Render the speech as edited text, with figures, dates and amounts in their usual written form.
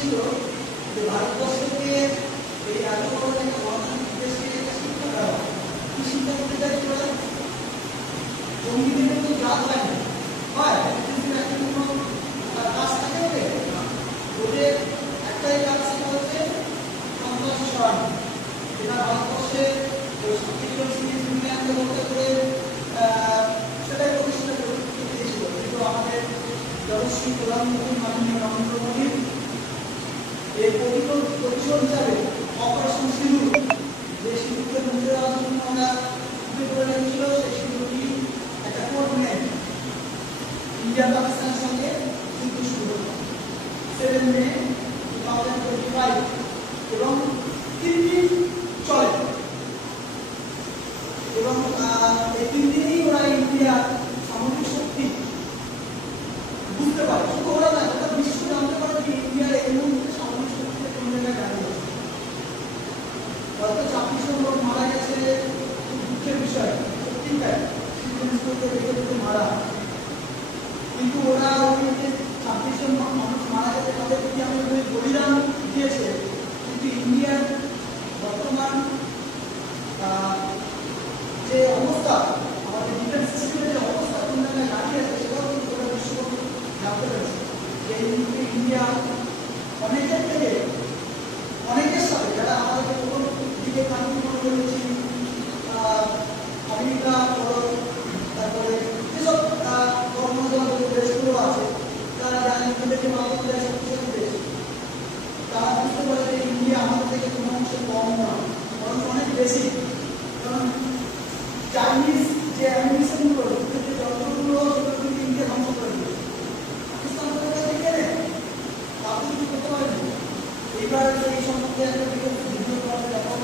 ছিল যে ভারতবর্ষকে এই এত বড় একটা গণতান্ত্রিক দেশকে একটা শিক্ষা দেওয়া। কি শিক্ষা দিতে চাইছিল? জঙ্গিদের তো জাত হয় না, হয় একটা কোনো কাজ থাকে ওদের, ওদের একটাই কাজ, সেটা হচ্ছে সন্ত্রাস সরানো। যেটা ভারতবর্ষে ওই সাতজন সিরিজ ইউনিয়নকে বলতে করে সেটাই প্রতিষ্ঠা করতে দিয়েছিল। কিন্তু আমাদের জনশ্রী প্রধানমন্ত্রী মাননীয় নরেন্দ্র মোদী এর প্রতিশোধ হিসাবে অপারেশন সিঁদুর, যে সিঁদুরকে মুছে দেওয়ার জন্য আমরা উঠে করে রেখেছিল, সেই সিঁদুরটি একটা কোড নেয় ইন্ডিয়া পাকিস্তানের সঙ্গে যুদ্ধ শুরু হল 7 মে 2025 এবং 3 দিন চলে। এবং এই 3 দিনেই ওরা ইন্ডিয়া সামরিক শক্তি বুঝতে পারে, শুধু ওরা না, ওরা বিশ্ব জানতে পারে যে ইন্ডিয়ার এই মুহূর্তে সামরিক শক্তিতে কোন জায়গায় দাঁড়িয়ে আছে। হয়তো 26 লোক মারা গেছে, খুব দুঃখের বিষয়, সত্যি তাই, রেখে মারা। কিন্তু ওরা ওই যে 26 জন মানুষ মারা গেছে, তাদের প্রতি আমাদের ওই বলিদান দিয়েছে। কিন্তু ইন্ডিয়ার বর্তমান যে অবস্থা, আমাদের ডিফেন্স সিস্টেমের যে অবস্থা কোন জায়গায় দাঁড়িয়ে আছে, সেটাও কিন্তু ওরা বিশ্ব জানতে পেরেছে। যে এই মুহূর্তে ইন্ডিয়া অনেকের থেকে, অনেকের সাথে, যারা আমাদেরকে প্রথম দিকে কান্ট্রি করেছি, আমেরিকা, তারপরে যেসব দেশগুলো আছে, তারা জানে ইন্ডিয়াকে মাধ্যমে দেয় শক্তিশালী দেশ, তারা বুঝতে পারে যে ইন্ডিয়া আমাদের থেকে কোনো অংশে কম নয়, বরং অনেক বেশি। কারণ চাইনিজ যে অ্যামিনিশনগুলো, যে যন্ত্রগুলো, সেগুলো কিন্তু ইন্ডিয়া ধ্বংস করে দিয়েছে। পাকিস্তান থেকে দেখে নেয়, তাদের কিছু করতে পারেনি। এইবার এই সম্পর্কে একটা ভিডিও করা দেখাও,